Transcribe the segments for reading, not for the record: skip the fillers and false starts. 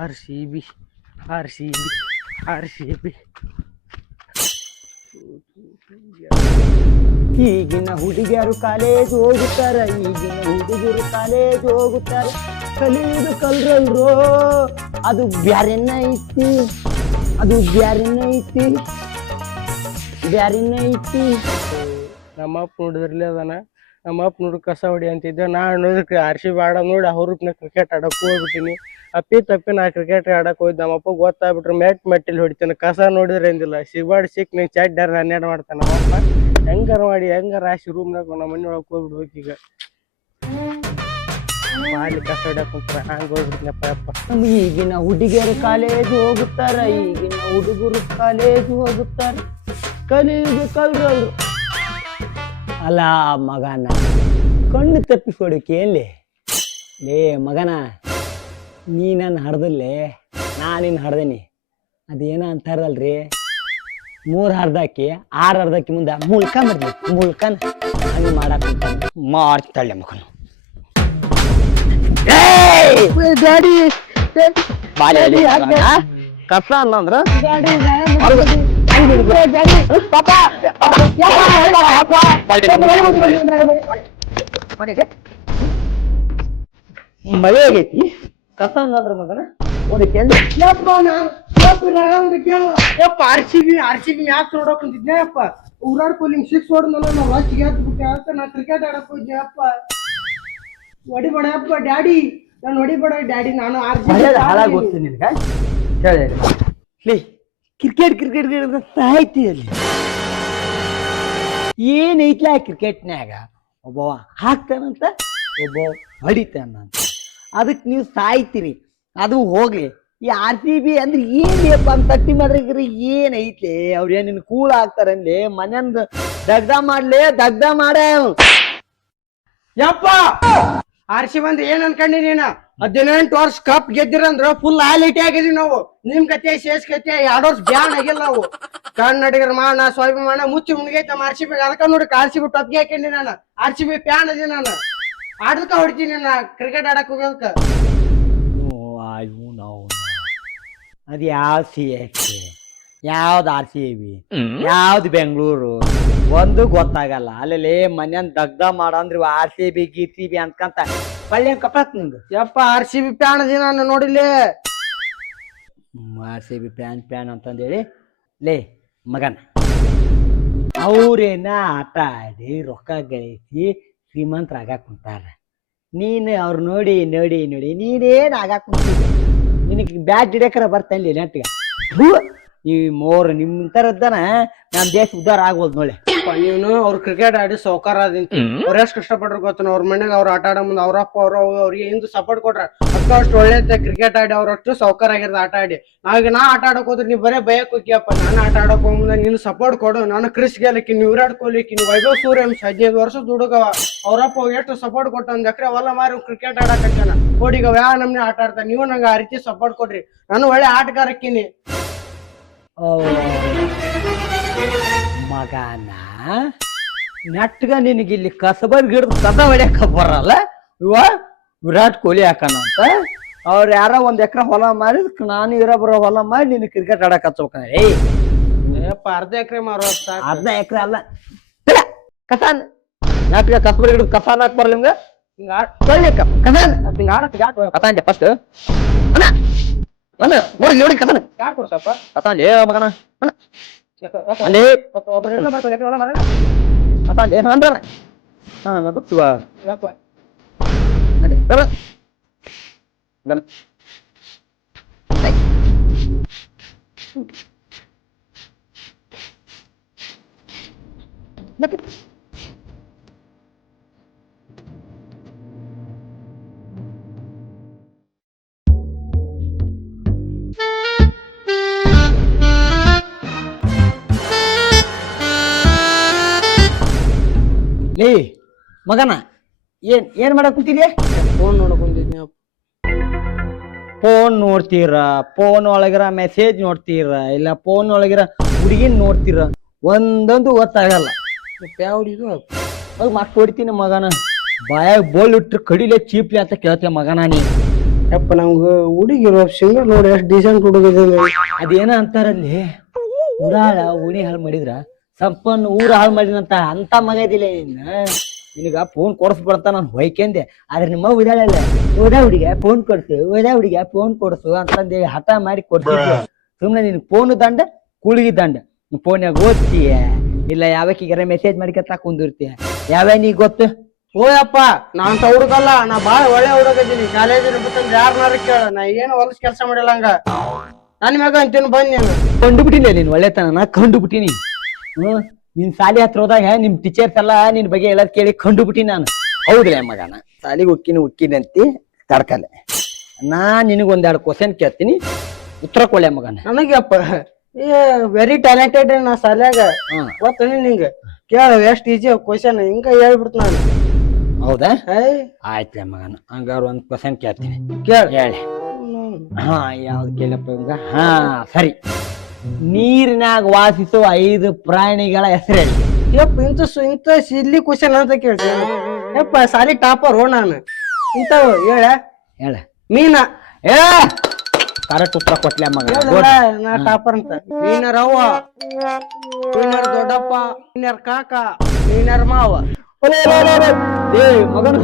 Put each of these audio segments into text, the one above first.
RCB RCB RCB ಈಗಿನ ಹುಡುಗಿಯರು college ಹೋಗುತ್ತಾರ, ಈಗಿನ ಹುಡುಗರು ಕಾಲೇಜ್ ಹೋಗುತ್ತಾರ, ಕಲಿಯುವುದು ಕಲ್ರಲ್ರೋ ಅದು ಬ್ಯಾರೆನ ಐತಿ, ಅದು ಬ್ಯಾರೆನ ಐತಿ, ಬ್ಯಾರೆನ ಐತಿ. ನಮ್ಮಪ್ಪ ನೋಡಿದ್ರಲ್ಲ ಅದಾನ, ನಮ್ಮಪ್ಪ ನೋಡಿ ಕಸ ಹೊಡಿ ಅಂತಿದ್ದೆ. ನೋಡಿದ್ರೆ RCB ಆಡ ನೋಡಿ ಅವ್ರನ್ನ ಕ್ರಿಕೆಟ್ ಆಡಕ್ಕೆ ಹೋಗ್ಬಿಟ್ಟಿನಿ. ಅಪ್ಪಿ ತಪ್ಪಿ ನಾ ಕ್ರಿಕೆಟ್ ಆಡಕ್ಕೆ ಹೋಯ್ತು. ನಮ್ಮಪ್ಪ ಗೊತ್ತಾಗ್ಬಿಟ್ರೆ ಮೆಟ್ಟಿಲ್ ಹೊಡಿತಾನೆ. ಕಸ ನೋಡಿದ್ರೆ ಎಂದಿಲ್ಲ ಸಿಗ್ಬಾರ್ದು ಸಿಕ್ ನೀವು ಚಡ್ಡಾರ 12 ಮಾಡ್ತಾನೆ ನಮ್ಮಪ್ಪ. ಹೆಂಗಾರ ಮಾಡಿ ಹೆಂಗಾರ ರಾಶಿ ರೂಮ್ನಾಗ ನಮ್ಮ ಮನೆ ಒಳಗೆ ಹೋಗ್ಬಿಡ್ಬೇಕು. ಈಗ ಮಾಡಿ ಕಸ ಹೊಡ್ಯಾಕ ಕುಂತಾರ, ಹಂಗೆ ಹೋಗ್ಬಿಡ್ತೀನಪ್ಪ ಅಪ್ಪ. ಈಗಿನ ಹುಡುಗಿಯರು ಕಾಲೇಜ್ ಹೋಗುತ್ತಾರ, ಈಗಿನ ಹುಡುಗರು ಕಾಲೇಜ್ ಹೋಗುತ್ತಾರ, ಕಲಿಯುವುದು ಕಲ್ರವ್ರು. ಅಲ್ಲ ಮಗನ ಕಣ್ಣು ತಪ್ಪಿಸ್ಕೊಡಕ್ಕೆ ಎಲ್ಲಿ ಲೇ ಮಗನ, ನೀ ನನ್ನ ಹಡ್ದಲ್ಲೇ ನಾನಿನ್ನ ಹಡ್ದೇನಿ. ಅದೇನ ಅಂತಾರಲ್ರಿ, 3 ಹರ್ದಾಕಿ 6 ಹರ್ದಾಕಿ ಮುಂದೆ ಮುಳ್ಕ ಬರ್ಲಿ, ಮುಳ್ಕನ್ ಹಂಗೆ ಮಾಡಾಕ ಮಾಡ್ತಾಳೆ ಮಗನು. ಡ್ಯಾಡಿ ಕಸ ಅನ್ನಂದ್ರ ಮಳೆ ಆಗೈತಿ. ಕಸ ಅನ್ನಂದ್ರ ಮಗನ ಒಂದು RCB ಮ್ಯಾಚ್ ನೋಡಕ್ ಕುಂತಿದ್ದೆ ಅಪ್ಪ. ಊರಾಡ್ ಕೊಹ್ಲಿ 6 ಹೊಡೆದ ನಾವು ವಾಚಿಗೆ ಹಾಕ್ಬಿಟ್ಟೆ ಅಂತ ನಾ ಕ್ರಿಕೆಟ್ ಆಡಕ್ ಹೋದ್ದೆ ಅಪ್ಪ. ಹೊಡಿಬೇಡ ಅಪ್ಪ ಡ್ಯಾಡಿ, ನಾನು ಹೊಡಿಬೇಡ ಡ್ಯಾಡಿ, ನಾನು ಹಾಳಾಗಿ ಹೋಗ್ತೀನಿ ನಿನ್ಗೆ ಹೇಳಿ. ಕ್ರಿಕೆಟ್ ಕ್ರಿಕೆಟ್ ಸಾಯ್ತಿ ಅಲ್ಲಿ ಏನೈತ್ಲ ಕ್ರಿಕೆಟ್ನ್ಯಾಗ, ಒಬ್ಬ ಹಾಕ್ತಾನಂತ ಒಬ್ಬ ಹೊಡಿತಾನಂತ, ಅದಕ್ಕೆ ನೀವು ಸಾಯ್ತೀರಿ. ಅದು ಹೋಗ್ಲಿ, ಈ RCB ಅಂದ್ರೆ ಏನ್ಲಿಯಪ್ಪ ಅಂತ ತಟ್ಟಿ ಮಾದ್ರಿ ಏನೈತ್ಲಿ? ಅವ್ರು ಏನಿನ್ ಕೂಳ ಆಗ್ತಾರಲ್ಲಿ, ಮನೆಯಂದ ದಗ್ಧ ಮಾಡ್ಲಿ, ದಗ್ಧ ಮಾಡ ಯಪ್ಪ. RCB ಅಂದ್ರೆ ಏನ್ ಅನ್ಕೊಂಡಿ ನೀನ? 18 ವರ್ಷ ಕಪ್ ಗೆದ್ದಿರಂದ್ರ ಫುಲ್ ಹೈಲೈಟ್ ಆಗಿದೀವಿ ನಾವು. ನಿಮ್ ಕತೆ ಶೇಷ್ ಕತೆ 2 ವರ್ಷ ಬ್ಯಾನ್ ಆಗಿಲ್ಲ ನಾವು. ಕನ್ನಡಿಗರ ಮಾನ ಸ್ವಾಭಿಮಾನ ಮುಚ್ಚಿ ಮುಣಿಗೈತೆ ನಮ್ಮ RCB. ಅದಕ್ಕ ನೋಡಿ RCB ಟೊಪ್ಗೆ ಹಾಕೊಂಡಿ ನಾನು. RCB ಫ್ಯಾನ್ ಅದಿ ನಾನು. ಆಡದಕ್ಕ ಹೊಡಿತೀನಿ ನಾ ಕ್ರಿಕೆಟ್ ಆಡಕ್ ಹೋಗೋದಕ್ಕ. ಅದು ಯಾವ CSK, ಯಾವ್ದು RCB, ಯಾವ್ದು ಬೆಂಗಳೂರು ಒಂದು ಗೊತ್ತಾಗಲ್ಲ. ಅಲ್ಲಿ ಮನೆಯನ್ ದಗ್ಧ ಮಾಡಂದ್ರಿ RCB GCB ಅನ್ಕಂತ ಪಳ್ಳಿ ಕಪಾತ್ ನಿಂದು. ಯಪ್ಪ RCB ಫ್ಯಾನ್ ಅದಿ ನಾನು ನೋಡಿಲಿ. RCB ಫ್ಯಾನ್ ಅಂತಂದೇಳಿ ಲೇ ಮಗನ, ಅವ್ರೇನ ಆಟ ಆಡಿ ರೊಕ್ಕ ಗಳಿಸಿ ಶ್ರೀಮಂತರಾಗಾಕ್ ಕುಂತಾರ. ನೀನು ಅವ್ರು ನೋಡಿ ನೋಡಿ ನೋಡಿ ನೀನೇನ್ ಆಗಾಕ್ ಕುಂತೀವಿ. ನಿನಗೆ ಬ್ಯಾಟ್ ಹಿಡಿಯಕರ ಬರ್ತಲ್ಲಿ ನೆಟ್ಗ. ಈ ನಿಮ್ ತರದ್ದನ ನಮ್ ದೇಶ ಉದ್ಧಾರ ಆಗ್ಬೋದು ನೋಡಿ. ನೀನು ಅವ್ರು ಕ್ರಿಕೆಟ್ ಆಡಿ ಸೌಕಾರ ಅದಿಂತ ಅವ್ರ ಎಷ್ಟು ಕಷ್ಟಪಟ್ರ ಗೊತ್ತ. ಅವ್ರ ಮನೆಗೆ ಅವ್ರು ಆಟ ಆಡೋ ಮುಂದೆ ಅವ್ರಪ್ಪ ಅವ್ರಿಗೆ ಹಿಂದ್ ಸಪೋರ್ಟ್ ಕೊಟ್ರ. ಅಷ್ಟು ಒಳ್ಳೆ ಕ್ರಿಕೆಟ್ ಆಡಿ ಅವ್ರಷ್ಟು ಸೌಕಾರ ಆಗಿರ್ದ ಆಟ ಆಡಿ. ನಾ ಆಟ ಆಡಕ್ ಹೋದ್ರೆ ನೀವ್ ಬರೇ ಭಯಕ್ ಹೋಗ್ಯಪ್ಪ. ನಾನು ಆಟ ಆಡಕ್ ಹೋಗ್ಮುಂದ ನೀನು ಸಪೋರ್ಟ್ ಕೊಡು. ನಾನು ಕ್ರಿಸ್ ಗೆಲ್ಲಕ್ಕಿ, ನೀವು ವಿರಾಟ್ ಕೊಹ್ಲಿಕ್ಕಿ, ನೀವು ವೈಭವ್ ಸೂರ್ಯವಂಶಿ 15 ವರ್ಷದ ಹುಡುಗವ. ಅವ್ರಪ್ಪ ಎಷ್ಟು ಸಪೋರ್ಟ್ ಕೊಟ್ಟ, 1 ಎಕರೆ ಹೊಲ ಮಾರಿ ಕ್ರಿಕೆಟ್ ಆಡಕತ್ತಾನ. ನೋಡಿಗ ಯಾವ ನಮ್ನೆ ಆಟ ಆಡ್ತಾನೆ. ನೀವು ನಂಗೆ ಆ ರೀತಿ ಸಪೋರ್ಟ್ ಕೊಡ್ರಿ, ನಾನು ಒಳ್ಳೆ ಆಟಗಾರಕ್ಕಿನಿ. ಮಗನ ನೆಟ್ಗ ನಿನಗೆ ಇಲ್ಲಿ ಕಸಬರ್ ಗಿಡದ ಕದ ಹೊಡ್ಯಾಕ ಬರಲ್ಲ. ಇವ ವಿರಾಟ್ ಕೊಹ್ಲಿ ಹಾಕನಂತ ಅವ್ರು ಯಾರ 1 ಎಕರೆ ಹೊಲ ಮಾರಿ ನಾನು ಇರಬರೋ ಹೊಲ ಮಾಡಿ ನೀನು ಕ್ರಿಕೆಟ್ ಆಡಕ್ ಹಚ್ಬೇಕಂದ್ರೆ ಏಪ್ಪ 1/2 ಎಕರೆ ಮಾರೋ. 1/2 ಎಕರೆ ಅಲ್ಲ ಕಸ ನೆಟ್ಗ ಕಸಬರ್ ಗಿಡದ ಕಸ ಹಾಕ್ ಬರಲ್ಲ ನಿಮ್ಗೆ. ಕಸ ಫಸ್ಟ್ ನೋಡಿ ಕಸನ ಯಾಕೆ ಕೊಡ್ಸಪ್ಪ ಕಸ ಮಗನ ಅಲ್ಲಿ ಲೇ ಮಗನ ಏನ್ ಮಾಡಕ್ ಕುಂತಿದ್ಯಾ? ಫೋನ್ ನೋಡಕ್ ಬಂದಿದ್ನಿ. ಫೋನ್ ನೋಡ್ತೀರ, ಫೋನ್ ಒಳಗಿರ ಮೆಸೇಜ್ ನೋಡ್ತೀರ, ಇಲ್ಲ ಫೋನ್ ಒಳಗಿರ ಹುಡುಗಿನ್ ನೋಡ್ತೀರ, ಒಂದೊಂದು ಗೊತ್ತಾಗಲ್ಲ. ಪ್ಯಾವ್ಡಿದು ಅದ್ ಮಕ್ಳು ಹೊಡಿತೀನಿ ಮಗನ. ಬಾಯಾಗ ಬೋಲ್ ಇಟ್ರು ಕಡಿಲೆ ಚೀಪ್ಲಿ ಅಂತ ಕೇಳ್ತೇವೆ ಮಗನ ನೀ. ಯಪ್ಪ ನಮ್ಗ ಹುಡುಗಿರು ಸಿಂಗಲ್ ನೋಡಿ ಎಷ್ಟು ಡೀಸೆಂಟ್ ಹುಡುಗಿದ. ಅದೇನ ಅಂತಾರಲ್ಲಿ, ಉಡಾಳ ಉಣಿ ಹಾಳು ಮಾಡಿದ್ರ ಸಂಪನ್ನ ಊರ ಹಾಳು ಮಾಡಿದಂತ ಅಂತ ಮಗ ಇದಿಲ್ಲ ನಿನಗ ಫೋನ್ ಕೊಡಿಸ್ಬಿಡಂತ ನಾನು ಹೊಯ್ಕೆಂದೆ. ಆದ್ರೆ ನಿಮ್ಮ ಉದಾಳಲ್ಲ, ಓದಾ ಹುಡುಗ ಫೋನ್ ಕೊಡ್ಸು, ಓದಾ ಹುಡುಗ ಫೋನ್ ಕೊಡ್ಸು ಅಂತಂದೇಳಿ ಹಠ ಮಾಡಿ ಕೊಡ್ಸಿದ್ದೆ. ಸುಮ್ನೆ ನಿನ್ ಫೋನ್ ದಂಡ ಕುಳಿಗಿ ದಂಡ. ಫೋನ್ಯಾಗ ಓದ್ತೀಯ ಇಲ್ಲ ಯಾವಕ್ಕಿಗಾರ ಮೆಸೇಜ್ ಮಾಡಿಕತ್ತ ಕುಂದಿರ್ತೀಯ. ಯಾವ್ಯಾ ನೀ ಗೊತ್ತು? ಓಯಪ್ಪ ನಾನ್ ಹುಡುಗಲ್ಲ, ನಾ ಬಾಳ ಒಳ್ಳೆ ಹುಡುಗಿದ್ದೀನಿ. ಕಾಲೇಜಿನ ಬಿಟ್ಟಂದ್ರೆ ಯಾರನ್ನಾರ ಕೇಳ, ನಾ ಏನು ಹೊಲಸ್ ಕೆಲಸ ಮಾಡಿಲ್ಲ. ಹಂಗ ನನ್ ಮ್ಯಾಗ ಅಂತೀನಿ ಬಂದ್ ನೀನು. ಕಂಡು ಬಿಟ್ಟಿನಿ ನೀನ್ ಒಳ್ಳೆತನ, ನಾ ಕಂಡು ಬಿಟ್ಟಿನಿ. ನಿನ್ ಸಾಲಿ ಹತ್ರ ಹೋದಾಗ ನಿಮ್ ಟೀಚರ್ಸ್ ಎಲ್ಲ ನಿನ್ ಬಗ್ಗೆ ಹೇಳದ್ ಕೇಳಿ ಕಂಡು ಬಿಟ್ಟಿನಿ ನಾನು. ಹೌದ್ರಿ ಮಗನ, ಸಾಲಿಗೆ ಉಕ್ಕಿನಿ ಅಂತಿ ತಡ್ಕಲೆ. ನಾ ನಿನಗೊಂದೆರಡು ಕ್ವಶನ್ ಕೇಳ್ತೀನಿ, ಉತ್ತರ ಕೊಳೆ ಮಗನ. ನನಗಪ್ಪ ವೆರಿ ಟ್ಯಾಲೆಂಟೆಡ್ ನಾ ಸಾಲ್ಯಾಗ. ಗೊತ್ತ ನಿಂಗ ಕೇಳ ಎಷ್ಟ್ ಈಜಿ ಕ್ವಶನ್ ಹಿಂಗ ಹೇಳ್ಬಿಡ್ತ ನಾನು. ಹೌದಾ? ಆಯ್ತಲೆ ಮಗನ, ಹಂಗಾರ ಒಂದ್ ಕ್ವಶನ್ ಕೇಳ್ತೀನಿ, ಹೇಳಿ. ಯಾವ್ದು ಕೇಳಪ್ಪ ಹಿಂಗ? ಸರಿ. ನೀರಿನಾಗ ವಾಸಿಸೋ 5 ಪ್ರಾಣಿಗಳ ಹೆಸರೇಳಿ. ಯಪ್ಪ ಇಂತ ಸಿಲ್ಲಿ ಕ್ವಶನ್ ಅಂತ ಕೇಳ್ತೀನಿ. ಯಪ್ಪ ಸಾಲಿ ಟಾಪರ್ ನಾನು. ಇಂಥವು ಹೇಳ. ಮೀನ. ಕರೆಕ್ಟ್ ಉತ್ತರ ಕೊಟ್ಲೆ ಮಗ. ನಾ ಟಾಪರ್ ಅಂತ. ಮೀನರ್ ಅವ್ವ, ಮೀನರ್ ದೊಡ್ಡಪ್ಪ, ಮೀನರ್ ಕಾಕ, ಮೀನರ್ ಮಾವ. ಮಗನು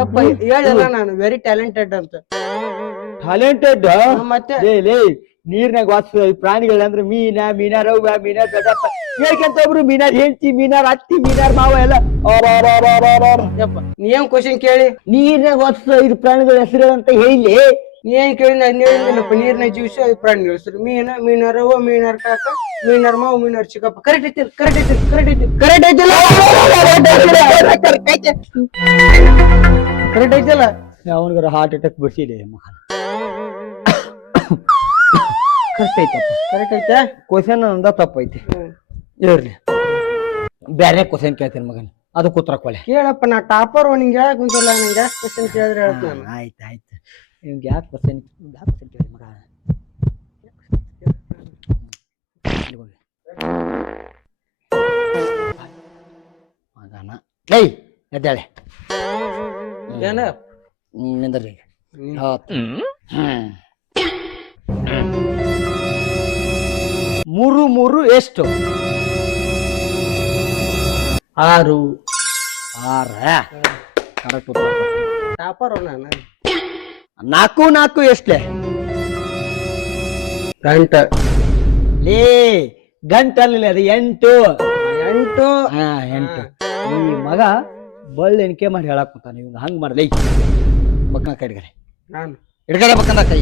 ಯಪ್ಪ ಹೇಳಿಲ್ಲ ನಾನು ವೆರಿ ಟ್ಯಾಲೆಂಟೆಡ್ ಅಂತ. ಟ್ಯಾಲೆಂಟೆಡ್ ಮತ್ತೆ ನೀರ್ನಾಗ ವಾಸಿಸೋ ಪ್ರಾಣಿಗಳಂದ್ರೆ ಮೀನ, ಮೀನಾರವ್ವ, ಮೀನಾರ್ ದೊಡ್ಡಪ್ಪ, ಹೇಳ್ಕಂತ ಒಬ್ರು ಮೀನಾರ್ ಹೆಂಡತಿ, ಮೀನಾರ್ ಅತ್ತಿ, ಮೀನಾರ್ ಮಾವ ಎಲ್ಲ. ಯಪ್ಪ ನೀ ಏನ್ ಕ್ವಶನ್ ಕೇಳಿ? ನೀರ್ನಾಗ ವಾಸಿಸೋ 5 ಪ್ರಾಣಿಗಳ ಹೆಸರು ಅಂತ ಹೇಳಿ. ನೀ ಏನ್ ಕೇಳಿ? ನಾನು ಹೇಳಿಲ್ಲಪ್ಪ. ನೀರ್ನಾಗ ಜೀವಿಸೋ 5 ಪ್ರಾಣಿಗಳ ಹೆಸರು: ಮೀನ, ಮೀನರವ್ವ, ಮೀನರ್ ಕಾಕ, ಮೀನರ್ ಮಾವ, ಮೀನರ್ ಚಿಕ್ಕಪ್ಪ. ಕರೆಕ್ಟ್ ಐತಿ, ಕರೆಕ್ಟ್ ಐತಿ, ಕರೆಕ್ಟ್ ಐತಿ, ಕರೆಕ್ಟ್ ಐತಿಲ್ಲ, ಕರೆಕ್ಟ್ ಐತಿಲ್ಲ. ಅವನಿಗಾರ ಹಾರ್ಟ್ ಅಟ್ಯಾಕ್ ಬಿಡ್ಸಿದೆ ಮಗ. ಕರೆಕ್ಟ್ ಐತಪ್ಪ, ಕರೆಕ್ಟ್ ಐತೆ. ಕ್ವಶನ್ ಅಂದ ತಪ್ಪೈತಿ. ಇರ್ಲಿ, ಬೇರೆ ಕ್ವಶನ್ ಕೇಳ್ತೀನಿ ಮಗನ್, ಅದಕ್ಕೆ ಉತ್ತರ ಕೊಳೆ. ಕೇಳಪ್ಪ, ನಾ ಟಾಪರ್. ನಿಂಗೆ ಹೇಳಕ್ ಕುಂತಿಲ್ಲ. ನಂಗೆ ಯಾಕೆ ಕ್ವಶನ್ ಕೇಳಿದ್ರೆ ಹೇಳ್ತೀನಿ. ಆಯ್ತು. ನಿಮ್ಗೆ ಯಾಕೆ ಕ್ವಶನ್ ಕೇಳಿ ಮಗ? ಮಗನ ಎದ್ದಾಳೆ. ಏನ ನಿಂದ್ರಿ. 3 ಎಷ್ಟು? 6. ಕರೆಕ್ಟ್ ಉತ್ತರ. ಟಾಪರ್ ನಾನು. 4 ಎಷ್ಟೇ? ಗಂಟಲ್ಲಿ ಅದು 8. ಈ ಮಗ ಬಳ್ಳಿ ಎಣಿಕೆ ಮಾಡಿ ಹೇಳಕ್ ಕುಂತಾನ. ಇವ್ನು ಹಂಗ್ ಮಾಡ್ಲಿ. ಬಕ್ಕನ ಕೈ ಹಿಡ್ಗಡೆ, ನಾನು ಹಿಡ್ಗಡೆ ಬಕ್ಕಂದ ಕೈ.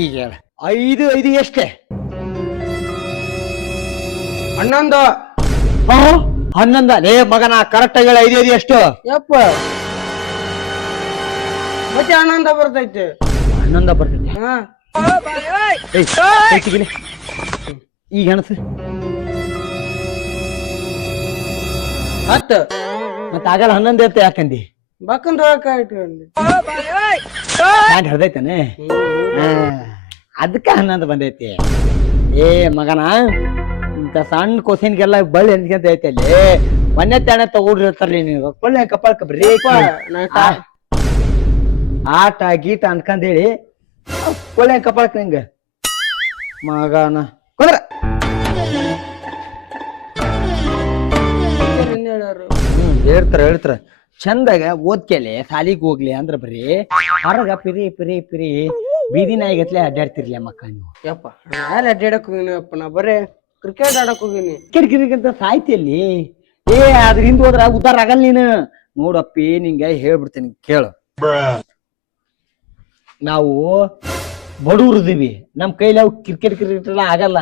ಈಗ ಹೇಳ. 5 ಎಷ್ಟೇ? 11. 11 ಮಗನ, ಕರೆಕ್ಟ್ ಆಗಿ ಹೇಳ. 5 ಎಷ್ಟು? ಯಪ್ಪ ಮತ್ತೆ 11 ಬರ್ತೈತೆ. 11 ಬರ್ತೈತೆ. ಈಗ ಅನಸ 10. ಮತ್ತ ಆಗಲ್ಲ 11 ಅಂತ ಯಾಕಂದಿ? ಬಕ್ಕಂದ ಇಟ್ಕೊಂಡಿ ಹಿಡ್ದೈತಾನೆ, ಅದಕ್ಕ 11 ಬಂದೈತಿ. ಮಗನ, ಇಂತ ಸಣ್ಣ ಕ್ವಶನ್ಗೆಲ್ಲ ಬಳ್ಳಿ ಎನ್ಸ್ಕೊಂತ ಐತೆ ಅಲ್ಲಿ. ಮೊನ್ನೆ ತಾಣ ತಗೊಂಡಿರ್ತಾರಲಿ ನೀವು ಕೊಳ್ಳೆ ಕಪಾಳಕ್ಕೆ ಬ್ರೇಕ್ ಆಟ ಗೀಟ ಅನ್ಕಂದೇಳಿ ಕೊಳ್ಳೆ ಕಪಾಳಕ್ಕೆ ನಿಂಗ ಮಗನ ಕುಂದ್ರ. ಹೇಳ್ತಾರ ಚಂದಾಗ ಓದ್ಕೆಲೆ ಸಾಲಿಗೆ ಹೋಗ್ಲಿ ಅಂದ್ರ ಬರೀ ಹೊರಗ ಪಿರಿ ಬೀದಿ ನಾಯಿಗತ್ಲೆ ಅಡ್ಡಾಡ್ತಿರ್ಲಿ ಮಕ್ಕ ನೀವು. ಯಪ್ಪ ನಾನು ಅಡ್ಡಾಡಕ್ ಹೋಗಿನಿ ಅಪ್ಪ. ನಾ ಬರೇ ಕ್ರಿಕೆಟ್ ಆಡಕ್ ಹೋಗಿನಿ. ಕಿರಿಕಿರಿಗಂತ ಸಾಯ್ತಿಯಲ್ಲಿ. ಅದ್ರ ಹಿಂದ್ ಹೋದ್ರ ಉದ್ದಾರ ಆಗಲ್ಲ ನೀನು. ನೋಡಪ್ಪಿ ನಿಂಗೆ ಹೇಳ್ಬಿಡ್ತೀನಿ ಕೇಳು. ನಾವು ಬಡವ್ರದಿವಿ, ನಮ್ ಕೈಲಿ ಅವು ಕ್ರಿಕೆಟ್ ಎಲ್ಲ ಆಗಲ್ಲ.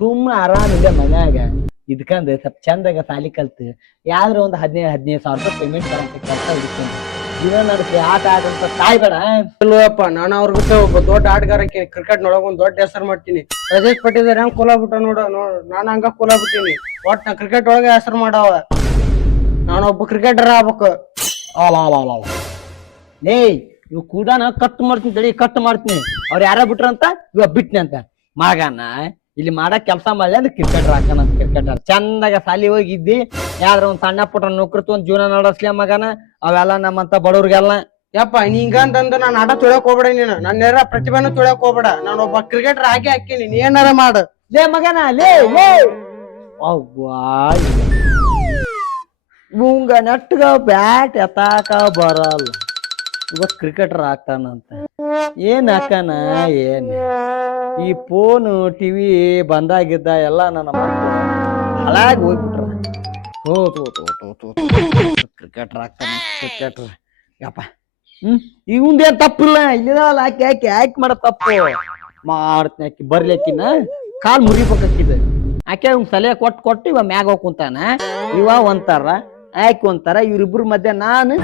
ಸುಮ್ಮನೆ ಆರಾಮಿಲ್ಲ ಮನ್ಯಾಗ ಇದ್ಕಂದ್ ಸ್ವಲ್ಪ ಚಂದಾಗ ಸಾಲಿ ಕಲ್ತು ಯಾವ್ದ್ರ ಒಂದು 15,000 ಸಾವಿರ ರೂಪಾಯಿ ಪೇಮೆಂಟ್ ಬರಂತ ಕೆಲಸ ಹುಡುಕೊಂಡು ಜೀವನ ನಡೆಸಿ ಆಟ ಆಡಂತ ತಾಯ್ಬೇಡ. ಅಪ್ಪ ನಾನು ಅವ್ರಿಗೆ ಒಬ್ಬ ದೊಡ್ಡ ಆಟಗಾರಕ್ಕೆ ಕ್ರಿಕೆಟ್ ನೊಳಗ ಒಂದ್ ದೊಡ್ಡ ಹೆಸರು ಮಾಡ್ತೀನಿ. ರಜೇಶ್ ಪಟ್ಟಿದಾರೆ ಹೆಂಗ್ ಕೊಲಾಬಿಟ್ಟ ನೋಡ ನಾನು ಹಂಗ ಕೊಲಾಬಿಟ್ಟಿನಿ. ಒಟ್ ನಾ ಕ್ರಿಕೆಟ್ ಒಳಗೆ ಹೆಸರು ಮಾಡವ, ನಾನೊಬ್ಬ ಕ್ರಿಕೆಟರ್ ಆಗ್ಬೇಕು. ಲೇ ಇವ್ ಕೂಡಾನ ಕಟ್ ಮಾಡ್ತೀನಿ ತಡಿ, ಕಟ್ ಮಾಡ್ತೀನಿ. ಅವ್ರು ಯಾರ ಬಿಟ್ರಂತ ಇವ ಬಿಟ್ನಿ ಅಂತ ಮಗನ ಇಲ್ಲಿ ಮಾಡಕ್ ಕೆಲಸ ಮಾಡ್ಲಿ ಅಂದ್ರೆ ಕ್ರಿಕೆಟರ್ ಹಾಕನಂತ. ಕ್ರಿಕೆಟರ್ ಚಂದಾಗ ಸಾಲಿ ಹೋಗಿದ್ದಿ, ಯಾವ್ದ್ರ ಒಂದ್ ಸಣ್ಣ ಪುಟ್ಟ ನೌಕರಿ ಒಂದ್ ಜೀವನ ನಡೆಸ್ಲಿ ಮಗನ. ಅವೆಲ್ಲ ನಮ್ಮಂತ ಬಡವ್ರಿಗೆಲ್ಲ ಯಪ್ಪ ಹಿಂಗಂತಂದು ನಾನು ಆಟ ತೊಳಕ್ ಹೋಗ್ಬೇಡ, ನೀನು ನನ್ನ ಪ್ರತಿಭೆನೂ ತೊಳಕ್ ಹೋಗ್ಬೇಡ. ನಾನೊಬ್ಬ ಕ್ರಿಕೆಟರ್ ಆಗಿ ಹಾಕಿನಿ, ನೀ ಏನಾರ ಮಾಡು. ಲೇ ಮಗನ ಲೇ ಲೇ ಅವ್ವಾ ಇವಂಗ ನೆಟ್ಗ ಬ್ಯಾಟ್ ಎತ್ತಾಕ ಬರಲ್ಲ, ಇವತ್ ಕ್ರಿಕೆಟರ್ ಆಗ್ತಾನಂತ. ಏನ್ ಹಾಕನ ಏನ್ ಈ ಫೋನು ಟಿವಿ ಬಂದಾಗಿದ್ದ ಎಲ್ಲ ನನ್ನ ಮಕ್ಕಳು ಹಾಳಾಗಿ ಹೋಗ್ಬಿಟ್ರ. ಕ್ರಿಕೆಟರ್ ಆಗ್ತಾನ ಕ್ರಿಕೆಟರ್ ಯಪ್ಪ. ಇವಂದೇನ್ ತಪ್ಪಿಲ್ಲ, ಇಲ್ಲಿದಲ್ಲ ಹಾಕಿ ಹಾಕಿ ಹಾಕಿ ಮಾಡ ತಪ್ಪು ಮಾಡ್ತೀನಿ. ಹಾಕಿ ಬರ್ಲಿಕ್ಕಿನ ಕಾಲ್ ಮುರಿಬೇಕಾಕಿದ ಆಕೆ ಅವ್ನ್ ಸಲಹೆ ಕೊಟ್ಟು ಇವ ಮ್ಯಾಗ ಹೋಗ್ ಕುಂತಾನ. ಇವ ಒಂತಾರ ಆಯ್ಕೆ ಒಂತಾರ, ಇವ್ರಿಬ್ರ ಮಧ್ಯೆ ನಾನು